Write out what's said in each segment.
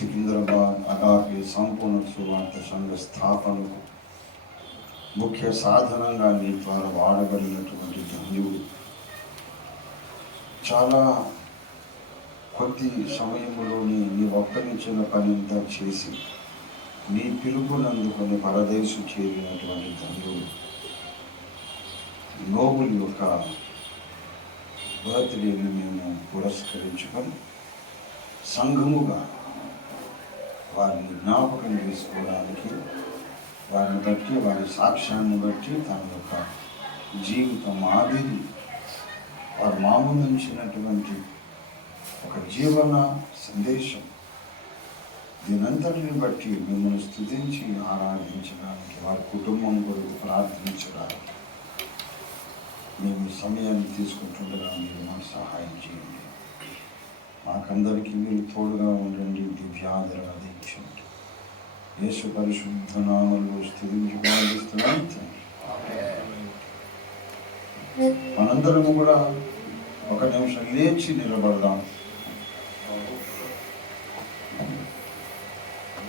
సికింద్రాబాద్ అగాపి సంపూర్ణ సువార్త సంఘ స్థాపనకు ముఖ్య సాధనంగా నీ ద్వారా వాడబడినటువంటి ధన్యుడు. చాలా కొద్ది సమయంలోనే నీ ఒక్కరించిన పనింతా చేసి నీ పిలుపునందుకొని పరదేశం చేరినటువంటి ధన్యుడు. నోబుల్ యొక్క బర్త్డేని మేము పురస్కరించుకొని సంఘముగా వారిని జ్ఞాపకం చేసుకోవడానికి, వారిని బట్టి, వారి సాక్ష్యాన్ని బట్టి తన యొక్క జీవిత మాదిరి, వారు మామూలించినటువంటి ఒక జీవన సందేశం, దీనంతటిని బట్టి మిమ్మల్ని స్తుతించి ఆరాధించడానికి, వారి కుటుంబం కొరకు ప్రార్థించడానికి మేము సమయాన్ని తీసుకుంటుండగా మీరు మాకు సహాయం చేయండి. మాకందరికీ మీరు తోడుగా ఉండండి. దివ్యాదరించండి. యేసు పరిశుద్ధ నామములో స్తుతించి ప్రార్థిస్తున్నాం తండ్రి. మనందరము కూడా ఒక నిమిషం లేచి నిలబడదాం.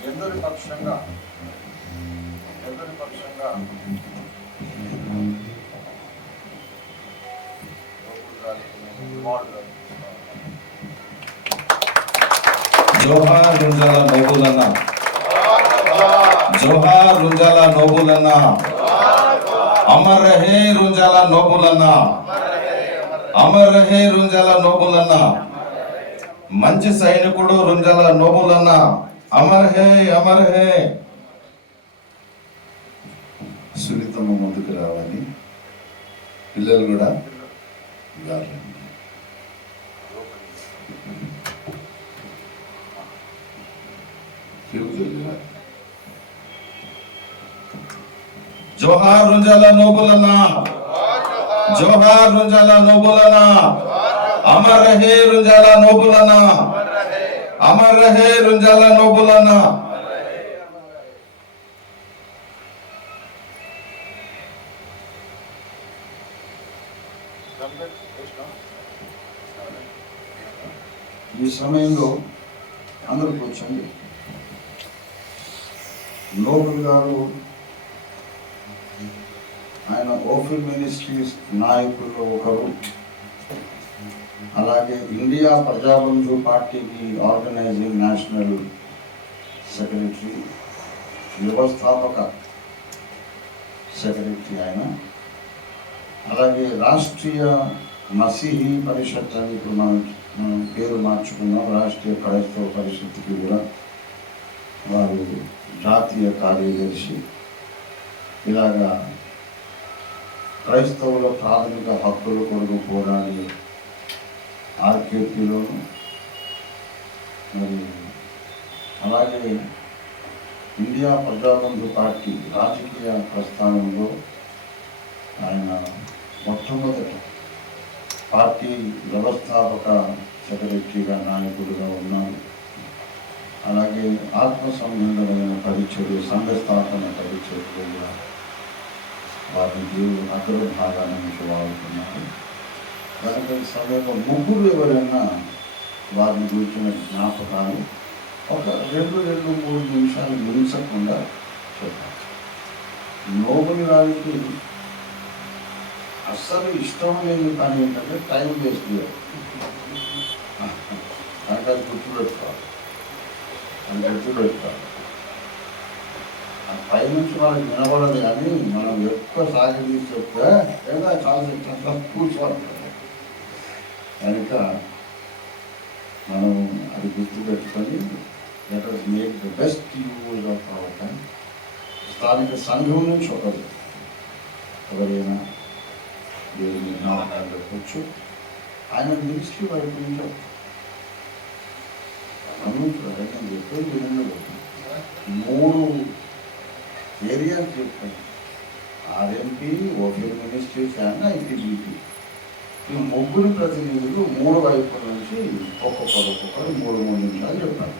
ఎందరి పక్షంగా జోహార్ రుంజాల నోబులన్న, జోహార్ రుంజాల నోబులన్న, అమర్ రహే రుంజాల నోబులన్న, అమర్ రహే రుంజాల నోబులన్న, మంచి సైనికుడు రుంజాల నోబులన్న, అమర్ హే అమర్ హే. సునీతమ్మ ముందుకు రావాలి. పిల్లలు కూడా జోహార్ రుంజాల నోబులన్న, జోహార్ రుంజాల నోబులన్న, అమర్ రహే రుంజాల నోబులన్న, అమర్ రహే రుంజాల నోబులన్న. ఈ సమయంలో అందరూ కూర్చోండి. నోబుల్ గారు ఆయన ఓఫిల్ మినిస్ట్రీస్ నాయకుల్లో ఒకరు. అలాగే ఇండియా ప్రజాబంధు పార్టీకి ఆర్గనైజింగ్ నేషనల్ సెక్రటరీ, వ్యవస్థాపక సెక్రటరీ ఆయన. అలాగే రాష్ట్రీయ మసీహీ పరిషత్ అని ఇప్పుడు మనం పేరు మార్చుకున్నాం, రాష్ట్రీయ క్రైస్తవ పరిషత్కి కూడా వారు జాతీయ కార్యదర్శి. ఇలాగా క్రైస్తవుల ప్రాథమిక హక్కుల కొరకు పోరాడి ఆర్కేపీలోను, మరి అలాగే ఇండియా ప్రజాబంధు పార్టీ రాజకీయ ప్రస్థానంలో ఆయన మొట్టమొదటి పార్టీ వ్యవస్థాపక సెక్రటరీగా నాయకుడిగా ఉన్నారు. అలాగే ఆత్మ సంబంధమైన పరిచర్య, సంఘ స్థాపన పరిచర్యగా వారిని దేవుడు అగ్రభాగాల నుంచి వాడుతున్నారు. కనుక ఈ సమయంలో ముగ్గురు ఎవరైనా వారిని గురించిన జ్ఞాపకాలు ఒక 2-3 నిమిషాలు మించకుండా చెప్పాలి. నోబుల్ గారికి అస్సలు ఇష్టం లేని పని ఏంటంటే టైం వేస్ట్ చేయాలి. అంటే అది గుర్తుపెట్టుకోవాలి. పైనుంచి వాళ్ళకి వినబడదు, కానీ మనం ఎక్కువ సాగదీసి చెప్తే ఏదో చాలా కూర్చోవాలి. కనుక మనం అది గుర్తుపెట్టుకొని let us make the best use of our time. స్థానిక సంఘం నుంచి ఎవరైనా దేవుని జ్ఞాపకాలు పెట్టవచ్చు. ఆయన మినిస్ట్రీ వైపు నుంచి చెప్పేది 3 ఏరియాలు చెప్పాను. ఆర్ఎంపీ, ఓఫిల్ మినిస్ట్రీస్ అండ్ ఐటీబీపీ. ఈ ముగ్గురు ప్రతినిధులు 3 వైపుల నుంచి ఒక్కొక్కరు 3 నిమిషాలు చెప్పాను.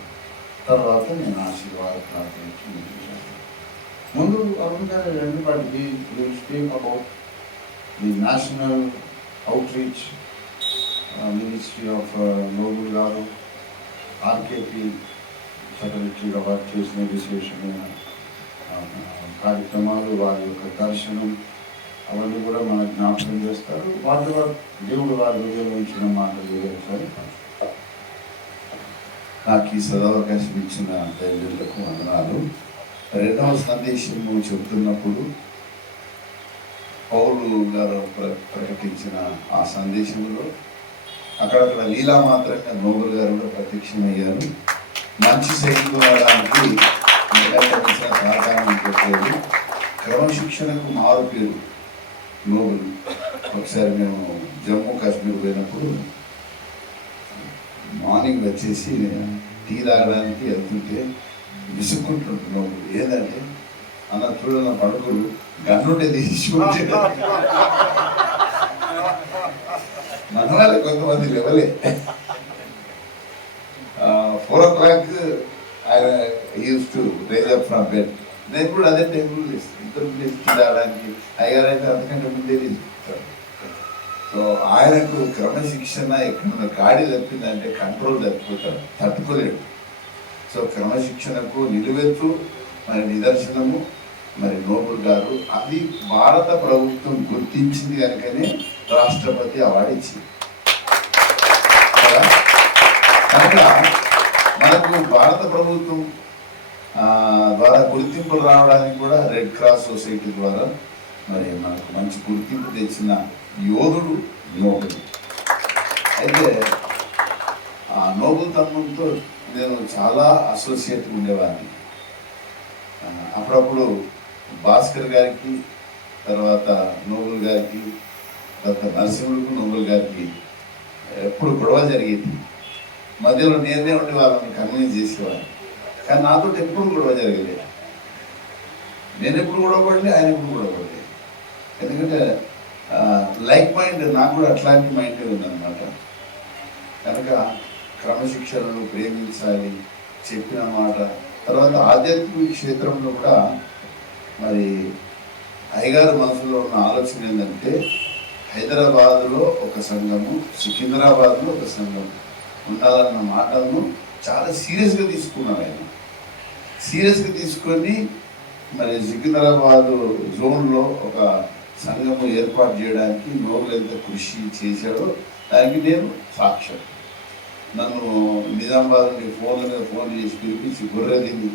తర్వాత నేను ఆశీర్వాద ప్రార్థించి ముందు అరుణ్ గారు 2 వాటికి speak about the national outreach ministry of Nobel గారు, ఆర్కేపీ సెక్రటరీగా వారు చేసిన విశేషమైన కార్యక్రమాలు, వారి యొక్క దర్శనం అవన్నీ కూడా మన జ్ఞాపకం చేస్తారు. వాటి దేవుడు వారి హృదయంలో ఇచ్చిన మాటలు ఒకసారి నాకు ఈ సదవకాశం ఇచ్చిన దైవజనులకు వందనాలు. రెండవ సందేశము చెబుతున్నప్పుడు పౌలు గారు ప్రకటించిన ఆ సందేశంలో అక్కడక్కడ లీలా మాత్రంగా నోబుల్ గారు కూడా ప్రత్యక్షమయ్యారు. మంచి సైనికులు అవడానికి సహకారం పెట్టలేదు. క్రమశిక్షణకు మారు పేరు నోబుల్. ఒకసారి మేము జమ్మూ కాశ్మీర్ పోయినప్పుడు మార్నింగ్ వచ్చేసి టీ తాగడానికి వెళ్తుంటే విసుక్కుంటుంటున్నాడు. ఏంటంటే అన్న చూడన్న పడుకులు గన్నుంటే తీసి మన వాళ్ళు కొంతమంది లెవలే 4 o'clock ఆయన use to rise up from bed. నేను కూడా అదే టైంలో ఇద్దరు టీ తాగడానికి అయ్యారంటే అంతకంటే ముందే తీసుకుంటారు. సో ఆయనకు క్రమశిక్షణ ఎక్కడన్నా గాడి తప్పిందంటే కంట్రోల్ తట్టుకోలేడు. సో క్రమశిక్షణకు నిలువెత్తు మరి నిదర్శనము మరి నోబుల్ గారు. అది భారత ప్రభుత్వం గుర్తించింది కనుకనే రాష్ట్రపతి అవార్డు ఇచ్చింది కనుక మనకు భారత ప్రభుత్వం ద్వారా గుర్తింపులు రావడానికి కూడా రెడ్ క్రాస్ సొసైటీ ద్వారా మరి మనకు మంచి గుర్తింపు తెచ్చిన యోధుడు నోబుల్. అయితే ఆ నోబుల్ తత్వంతో నేను చాలా అసోసియేట్ ఉండేవాడిని. అప్పుడప్పుడు భాస్కర్ గారికి, తర్వాత నోబుల్ గారికి, తర్వాత నరసింహుడికి నోబుల్ గారికి ఎప్పుడు గొడవ జరిగేది. మధ్యలో నేనే ఉండి వాళ్ళని కన్విన్స్ చేసేవాడిని. కానీ నాతో ఎప్పుడు గొడవ జరగలేదు. నేను ఎప్పుడు గొడవ పడలే, ఆయన ఎప్పుడు గొడవ పడలేదు. ఎందుకంటే లైక్ మైండ్ నాకు కూడా అట్లాంటి మైండే ఉందన్నమాట. కనుక క్రమశిక్షణను ప్రేమించాలి, చెప్పిన మాట. తర్వాత ఆధ్యాత్మిక క్షేత్రంలో కూడా మరి అయ్యగారు మనసులో ఉన్న ఆలోచన ఏంటంటే హైదరాబాద్లో ఒక సంఘము, సికింద్రాబాద్లో ఒక సంఘం ఉండాలన్న మాటలను చాలా సీరియస్గా తీసుకున్నారు. ఆయన సీరియస్గా తీసుకొని మరి సికింద్రాబాద్ జోన్లో ఒక సంఘము ఏర్పాటు చేయడానికి నోబుల్ ఎంత కృషి చేశాడో దానికి నేను సాక్ష్యం. నన్ను నిజామాబాద్ నుండి ఫోన్ చేసి పిలిపించి గొర్రెదిని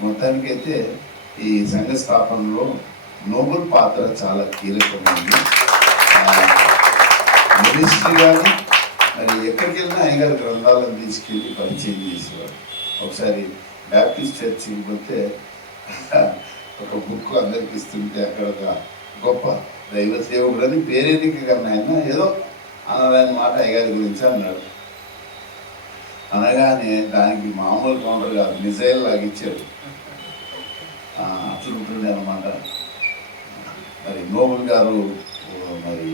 మొత్తానికైతే ఈ సంఘ స్థాపనలో నోబుల్ పాత్ర చాలా కీలకమైంది. మినిస్ట్రీ కానీ మరి ఎక్కడికి వెళ్ళినా అయ్యగారి గ్రంథాలను తీసుకెళ్ళి పరిచయం చేసేవాడు. ఒకసారి బ్యాప్టిస్ట్ చర్చికి పోతే ఒక బుక్ అందరికి ఇస్తుంటే అక్కడ ఒక గొప్ప దైవ సేవకుడు అని పేరెన్నిక కన్నా ఆయన ఏదో అనరాని మాట అయ్యగారి గురించి అన్నాడు. అనగానే దానికి మామూలు కౌంటర్ కాదు, మిజైల్ లాగా ఇచ్చారు. అట్లుంటుంది అన్నమాట. మరి నోబుల్ గారు మరి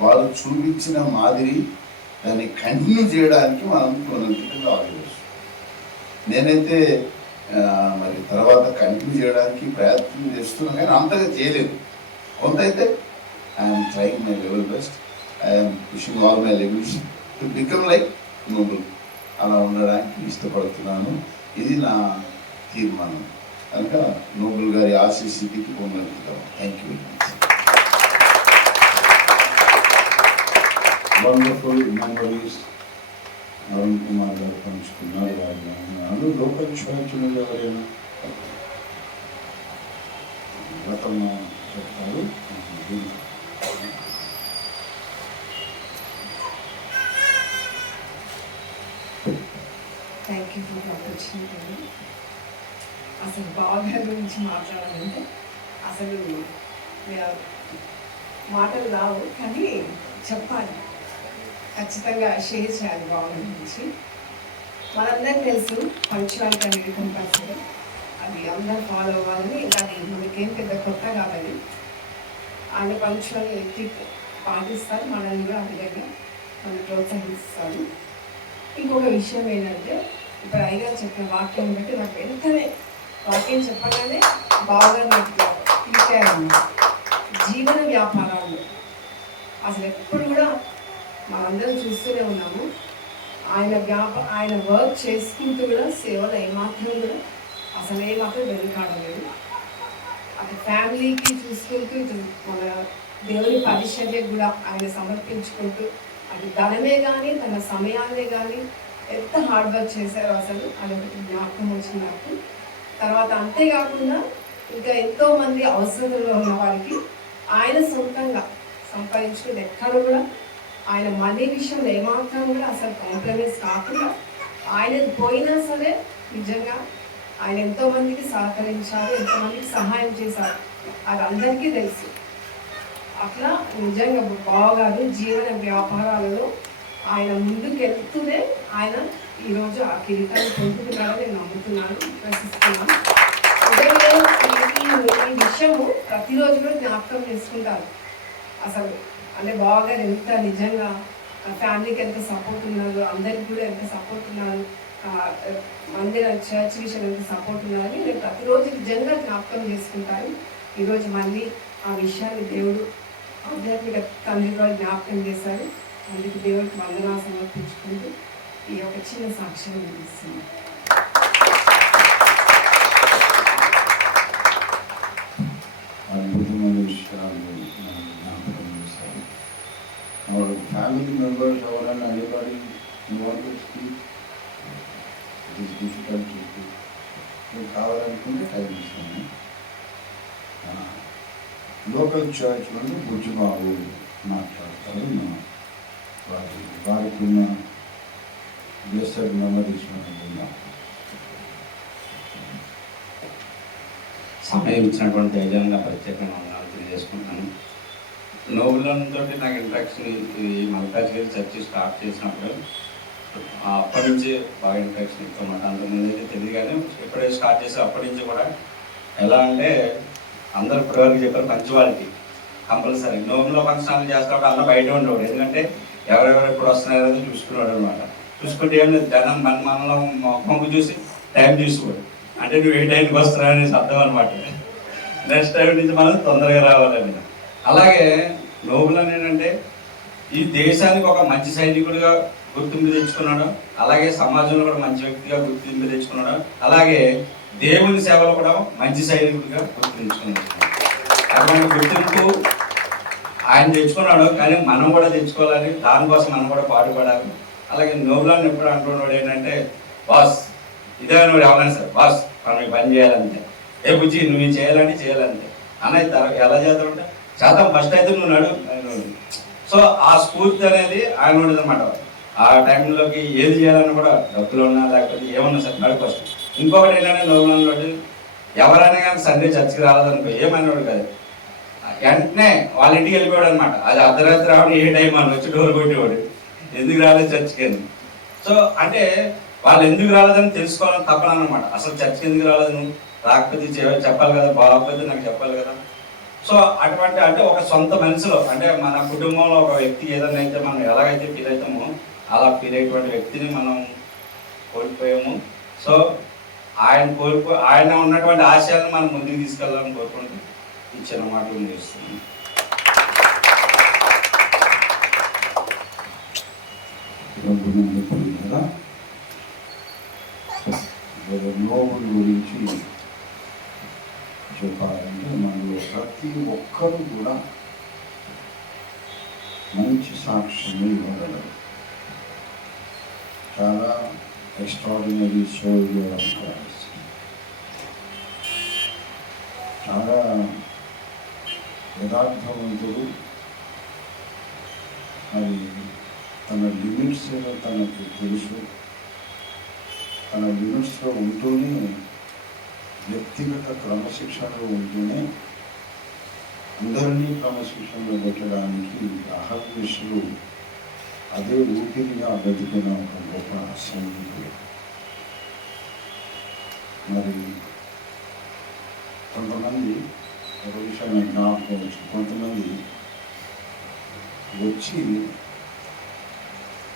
వాళ్ళు చూపించిన మాదిరి దాన్ని కంటిన్యూ చేయడానికి మనం ఆలోచించాలి. నేనైతే మరి తర్వాత కంటిన్యూ చేయడానికి ప్రయత్నం చేస్తున్నాను, కానీ అంతగా చేయలేదు. కొంత అయితే I'm trying my level best. I'm pushing all my levels to become like noble. అలా ఉండడానికి ఇష్టపడుతున్నాను. ఇది నా తీర్మానం. కనుక నోబుల్ గారి ఆశీస్సుకి పొందుతాం. Thank you very much. Wonderful memories Arun Kumar గారు పంచుకున్నారు. వారు లోకల్ చర్చ్ నుండి ఎవరైనా గతం చెప్తారు. Thank you for opportunity. అసలు బాగా గురించి మాట్లాడాలంటే అసలు మాటలు రావు, కానీ చెప్పాలి, ఖచ్చితంగా షేర్ చేయాలి బాగా గురించి. మనందరికీ తెలుసు పంక్చువాలిటీ అనేది కంపల్సరీ, అది అందరూ ఫాలో అవ్వాలని. అది మనకేం పెద్ద కొత్త కావాలి. ఆయన పంక్చువాలిటీ పాటిస్తారు, మనల్ని కూడా ఆ విధంగా మనం ప్రోత్సహిస్తారు. ఇంకొక విషయం ఏంటంటే, ఇప్పుడు అయ్యగారు చెప్పిన వాక్యం బట్టి నాకు వెంటనే వాక్యం చెప్పగానే బాగా నాకు క్లిక్ జీవన వ్యాపారాలు అసలు ఎప్పుడు కూడా మనందరం చూస్తూనే ఉన్నాము. ఆయన వర్క్ చేసుకుంటూ కూడా సేవలు ఏమాత్రం కూడా అసలు ఏమాత్రం వెనుకాడలేదు. అటు ఫ్యామిలీకి చూసుకుంటూ ఇటు మన దేవుని పరిచర్యకు కూడా ఆయన సమర్పించుకుంటూ అటు ధనమే కానీ తన సమయాన్నే కానీ ఎంత హార్డ్ వర్క్ చేశారో అసలు అదొకటి జ్ఞాపకం వచ్చింది నాకు. తర్వాత అంతేకాకుండా ఇంకా ఎంతోమంది అవసరంలో ఉన్న వారికి ఆయన సొంతంగా సంపాదించుకుని ఎక్కడ కూడా ఆయన మనీ విషయంలో ఏమాత్రం కూడా అసలు కాంప్రమైజ్ కాకుండా ఆయన పోయినా సరే నిజంగా ఆయన ఎంతోమందికి సహకరించారు, ఎంతోమందికి సహాయం చేశారు, అది అందరికీ తెలుసు. అట్లా నిజంగా బావగారు జీవన వ్యాపారాలలో ఆయన ముందుకెళ్తూనే ఆయన ఈరోజు ఆ కిరీటాన్ని పొందుతున్నారని నేను నమ్ముతున్నాను, విశ్వసిస్తున్నాను. ఈ విషయము ప్రతిరోజు కూడా జ్ఞాపకం చేసుకుంటారు. అసలు అంటే బావగారు ఎంత నిజంగా ఫ్యామిలీకి ఎంత సపోర్ట్ ఉన్నారు, అందరికి కూడా ఎంత సపోర్ట్ ఉన్నారు, మందిర చర్చ్ విషయం ఎంత సపోర్ట్ ఉన్నారని నేను ప్రతిరోజు నిజంగా జ్ఞాపకం చేసుకుంటాను. ఈరోజు మళ్ళీ ఆ విషయాన్ని దేవుడు ఆధ్యాత్మిక తండ్రి కూడా జ్ఞాపకం చేశారు. అందుకు దేవుడికి వందనాలు సమర్పించుకుంటూ ఈ యొక్క చిన్న సాక్ష్యం ఇస్తుంది. అద్భుతమైన విషయాలు జ్ఞాపకం చేశారు. our family members ఎవరైనా anybody you want to speak, it is difficult to speak. మీరు కావాలనుకుంటే టైం ఇస్తాను. లోకల్ చర్చ్ నుండి బుజ్జిబాబు మాట్లాడతారు. వారికి ఉన్న బ్లెస్సెడ్ మెమరీస్ మనం సమయం ఇచ్చినటువంటి ధైర్యంగా ప్రత్యేకంగా ఉన్నాను తెలియజేసుకుంటాను. నోబులంతో నాకు ఇంట్రాక్షన్ ఈ మల్కాజ్గిరి చర్చి స్టార్ట్ చేసినప్పుడు అప్పటి నుంచి బాగా ఇంట్రాక్షన్ ఇస్తామాట. అంతకుముందు అయితే తెలియదు కానీ ఎప్పుడైతే స్టార్ట్ చేసి అప్పటి నుంచి కూడా ఎలా అంటే అందరూ ఇప్పటివరకు చెప్పారు పంచువాలిటీ కంపల్సరీ. నోబులో ఫంక్షన్లు చేస్తాడు అన్న బయట ఉండేవాడు, ఎందుకంటే ఎవరెవరు ఎప్పుడు వస్తున్నారో చూసుకున్నాడు అనమాట. చూసుకుంటే ఏం లేదు, జనం మనలో మొక్కు చూసి టైం చూసుకోడు, అంటే నువ్వు ఏ టైంకి వస్తున్నావు అనేసి అర్థం అనమాట. నెక్స్ట్ టైం నుంచి మనం తొందరగా రావాలని. అలాగే నోబుల్ ఏంటంటే ఈ దేశానికి ఒక మంచి సైనికుడిగా గుర్తింపు తెచ్చుకున్నాడు, అలాగే సమాజంలో కూడా మంచి వ్యక్తిగా గుర్తింపు తెచ్చుకున్నాడు, అలాగే దేవుని సేవలో కూడా మంచి సైనికుడిగా గుర్తించుకున్నాడు. అటువంటి గుర్తింపు ఆయన తెచ్చుకున్నాడు, కానీ మనం కూడా తెచ్చుకోవాలని, దానికోసం మనం కూడా పాటుపడాలి. అలాగే నోబులాన్ని ఎప్పుడు అంటున్నాడు ఏంటంటే, బాస్ ఇదే నువ్వు ఎవరైనా సార్ బాస్ మనం పని చేయాలంటే, ఏ బుజ్జి నువ్వు చేయాలంటే అన్నది ఎలా చేద్దామంటే శాతం ఫస్ట్ అయితే నువ్వు నడు. సో ఆ స్ఫూర్తి అనేది ఆయన ఉండదు అనమాట. ఆ టైంలోకి ఏది చేయాలన్నా కూడా డబ్బులు ఉన్నా లేకపోతే ఏమన్నా సార్ నడు ఫస్ట్. ఇంకొకటి ఏంటంటే నోబులంలో ఎవరైనా కానీ సండే చర్చికి రాలేదనుకో ఏమనేవాడు కాదు, వెంటనే వాళ్ళ ఇంటికి వెళ్ళిపోయాడు అనమాట. అది అర్ధరాత్రి రావడం ఏ టైం అని వచ్చి డోర్ కొట్టేవాడు, ఎందుకు రాలేదు చర్చికి అని. సో అంటే వాళ్ళు ఎందుకు రాలేదని తెలుసుకోవాలని తప్పన అనమాట. అసలు చర్చికి ఎందుకు రాలేదు, నువ్వు రాకపోతే చెప్పాలి కదా, బాగోకపోతే నాకు చెప్పాలి కదా. సో అటువంటి అంటే ఒక సొంత మనసులో అంటే మన కుటుంబంలో ఒక వ్యక్తి ఏదైనా అయితే మనం ఎలాగైతే ఫీల్ అవుతామో అలా ఫీల్ అయ్యేటువంటి వ్యక్తిని మనం కోల్పోయాము. సో ఆయన ఉన్నటువంటి ఆశయాలను మనం ముందుకు తీసుకెళ్ళాలని కోరుకుంటూ ఇచ్చిన మాటలు చేస్తున్నాం. నోబుల్ గురించి చెప్పాలంటే మనలో ప్రతి ఒక్కరూ కూడా మంచి సాక్ష్యం ఇవ్వగలరు. చాలా ఎక్స్ట్రాడినరీ సోల్జర్ ఆఫ్ క్రైస్ట్, చాలా యథార్థవంతుడు. మరి తన లిమిట్స్ తనకు తెలుసు, తన లిమిట్స్లో ఉంటూనే వ్యక్తిగత క్రమశిక్షణలో ఉంటూనే అందరినీ క్రమశిక్షణలో పెట్టడానికి అహర్నిశలు అదే ఊపిరిగా బతికిన ఒక గొప్ప సైనికుడు. మరి కొంతమంది ఒక విషయాన్ని జ్ఞాపకం వచ్చు, కొంతమంది వచ్చి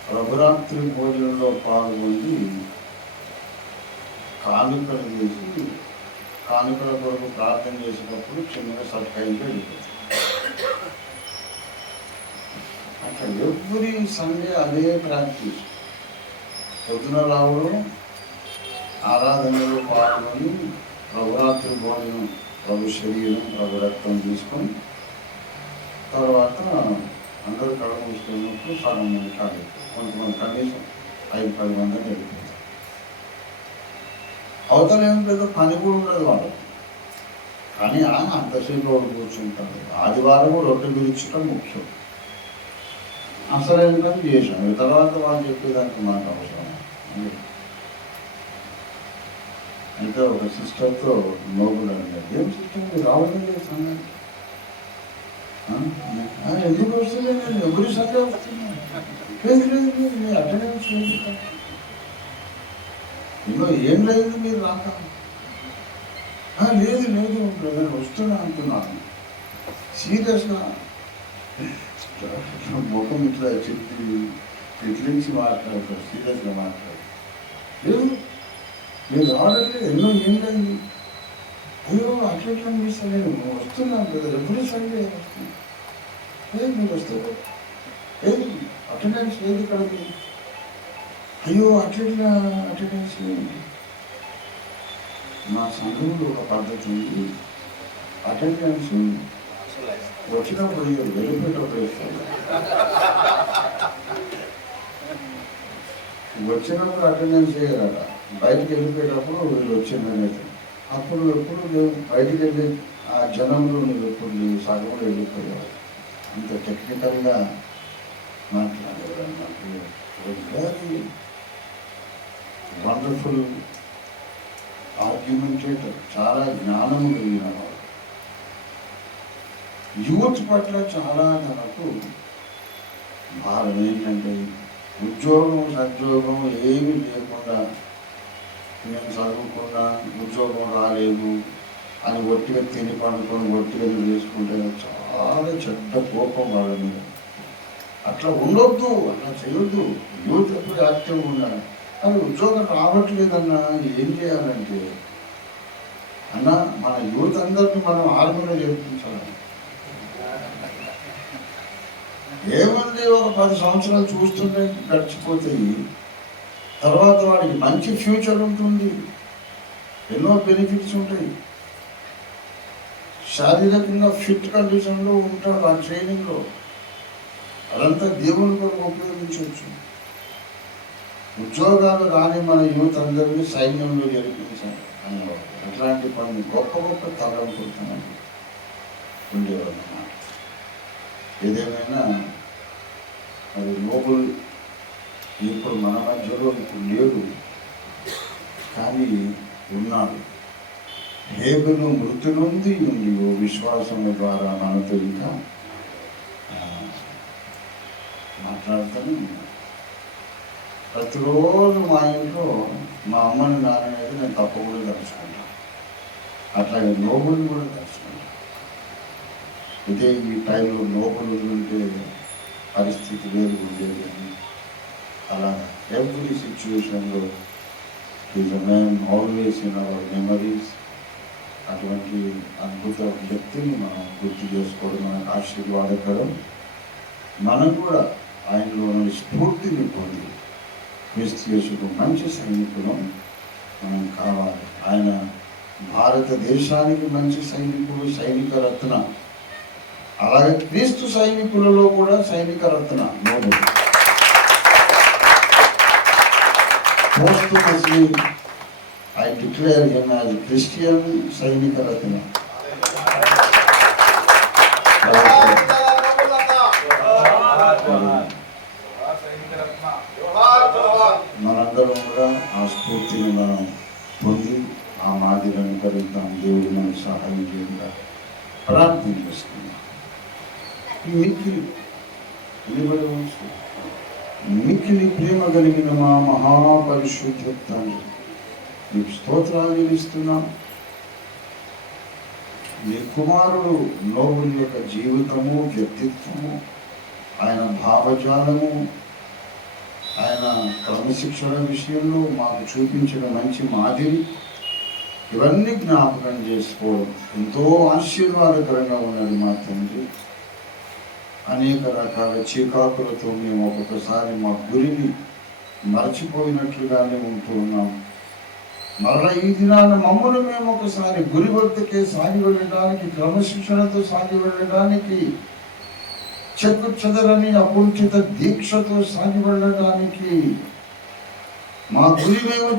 ప్రభురాత్రి భోజనంలో పాల్గొని కానుకలు చేసి కానుకల కొరకు ప్రార్థన చేసినప్పుడు చిన్నగా సబ్స్క్రైబ్ వెళ్ళిపోతుంది. అట్లా ఎవ్రీ సండే అదే ప్రాక్టీస్. పొద్దున రావడం, ఆరాధనలో పాల్గొని ప్రభురాత్రి భోజనం, ప్రభు శరీరం, ప్రభు రక్తం తీసుకొని తర్వాత అందరూ కళ మూసుకున్నప్పుడు సగం మంది ఖాళీ, కొంతమంది కనీసం 5-10 మంది వెళ్ళిపోతారు. అవతల ఏం పెద్ద పని కూడా ఉండదు వాళ్ళు, కానీ అంతసేపు వాళ్ళు కూర్చుంటారు. ఆదివారం రొట్టె విరుచడం ముఖ్యం. అసలు ఎందుకంటే చేశాను, తర్వాత వాళ్ళు చెప్పేదానికి మాకు అవసరం. అయితే ఒక సిస్టర్తో నోబుల్ అడిగారు, ఏం సిస్టర్ మీరు రావడం లేదు సంగతి? ఎందుకు వస్తుంది? నేను ఎవరి సండే వస్తున్నాను. లేదు లేదు లేదు, మీ అటెండెన్స్ లేదు. ఇందులో ఏం లేదు మీరు రాక? లేదు లేదు నేను వస్తున్నా అంటున్నాను. సీరియస్గా ముఖం ఇట్లా చెప్పి ఇట్లించి మాట్లాడతారు, సీరియస్గా మాట్లాడతారు. లేదు మీరు రావట్లేదు, ఎన్నో ఏం లేదు. అయ్యో అట్లా మిస్ అయ్యాను, వస్తున్నాను కదా, ఎప్పుడు సండే వస్తున్నాను. లేదు మీరు వస్తారు, లేదు అటెండెన్స్ లేదు ఇక్కడ. అయ్యో అట్లా అటెండెన్స్ లేదు. మా సంఘంలో ఒక పద్ధతి ఉంది, అటెండెన్స్ వచ్చినప్పుడు వెళ్ళిపోయేటప్పుడు వేస్తారు. వచ్చినప్పుడు అటెండెన్స్ చేయరట, బయటికి వెళ్ళిపోయేటప్పుడు వీళ్ళు వచ్చిందనేది. అప్పుడు ఎప్పుడు బయటికి వెళ్ళి ఆ జనంలో నువ్వు ఎప్పుడు సగంలో వెళ్ళిపోయావు. అంత టెక్నికల్గా మాట్లాడేవారు అన్నట్టు. వెరీ వండర్ఫుల్ ఆర్గ్యుమెంటేటర్, చాలా జ్ఞానం కలిగిన వాడు. యూత్ పట్ల చాలా తనకు భారం ఏంటంటే, ఉద్యోగం సద్యోగం ఏమీ లేకుండా నేను చదువుకున్నా ఉద్యోగం రాలేదు అని ఒట్టిగా తిని పండుకొని ఒట్టిగా వేసుకుంటే చాలా చెడ్డ కోపం వాళ్ళ మీద. అట్లా ఉండొద్దు, అట్లా చేయొద్దు. యూత్ ఎప్పుడు యాక్టివ్గా ఉండాలి. కానీ ఉద్యోగం రావట్లేదన్నా ఏం చేయాలంటే, అన్న మన యూత్ అందరినీ మనం ఆర్మీలో చేర్పించాలి. ఏమంది ఒక 10 సంవత్సరాలు చూస్తుంటే గడిచిపోతాయి, తర్వాత వాడికి మంచి ఫ్యూచర్ ఉంటుంది, ఎన్నో బెనిఫిట్స్ ఉంటాయి. శారీరకంగా ఫిట్ కండిషన్లో ఉంటాడు ఆ ట్రైనింగ్లో. అదంతా దేవుని కొరకు ఉపయోగించవచ్చు. ఉద్యోగాలు రాని మన యూత్ అందరినీ సైన్యంలో జరిపించాలి అనేవారు. అట్లాంటి పని గొప్ప గొప్ప తలంపుతున్నాయి ఉండేవారు అన్నమాట. ఏదేమైనా అది నోబుల్ ఇప్పుడు మన మధ్యలో ఇప్పుడు లేడు, కానీ ఉన్నాడు. హేబెలు మృతి నుండి విశ్వాసము ద్వారా మనతో ఇంకా మాట్లాడుతూనే ఉన్నాడు. ప్రతిరోజు మా ఇంట్లో మా అమ్మని నాన్నని అయితే నేను తప్పకుండా తలుచుకుంటాను, అట్లాగే నోబుల్ని కూడా తలుచుకుంటాను. ఇదే ఈ టైంలో నోబుల్ ఉంటే పరిస్థితి వేరు ఉండేది అని అలా ఎవ్రీ సిచ్యువేషన్లో is a man always in our memories. అటువంటి అద్భుత వ్యక్తిని మనం గుర్తు చేసుకోవడం మనకు ఆశీర్వాదకరం. మనం కూడా ఆయనలో స్ఫూర్తిని పొంది క్రీస్తు యేసుకు మంచి సైనికులు మనం కావాలి. ఆయన భారతదేశానికి మంచి సైనికుడు, సైనిక రత్న. అలాగే క్రీస్తు సైనికులలో కూడా సైనిక రత్న Nobel. Posthumously, I declare him as Christian సైనిక రత్న. మనందరం కూడా ఆ స్ఫూర్తిని మనం పొంది ఆ మాదిరిని అనుకరిద్దాం. దేవుడు మనకు సహాయం చేయంగా ప్రార్థన చేసుకుందాం. మిక్కిలి ప్రేమ కలిగిన మా మహాపరిశుద్ధ తండ్రి, నీకు స్తోత్రాలు చెల్లిస్తున్నాం. నీ కుమారుడు నోబుల్ యొక్క జీవితము, వ్యక్తిత్వము, ఆయన భావజాలము, ఆయన క్రమశిక్షణ విషయంలో మాకు చూపించిన మంచి మాదిరి, ఇవన్నీ జ్ఞాపకం చేసుకోవడం ఎంతో ఆశీర్వాదకరంగా ఉన్నది మా తండ్రి. అనేక రకాల చీకాకులతో మేము ఒక్కొక్కసారి మా గురిని మరచిపోయినట్లుగానే ఉంటూ ఉన్నాం. మరలా ఈ దినాన్ని మమ్మల్ని మేము ఒకసారి గురి వద్దకే సాగి వెళ్ళడానికి, క్రమశిక్షణతో సాగి వెళ్ళడానికి, చెక్కు చెదరని అకుంఠిత దీక్షతో సాగి వెళ్ళడానికి, మా గురి మేము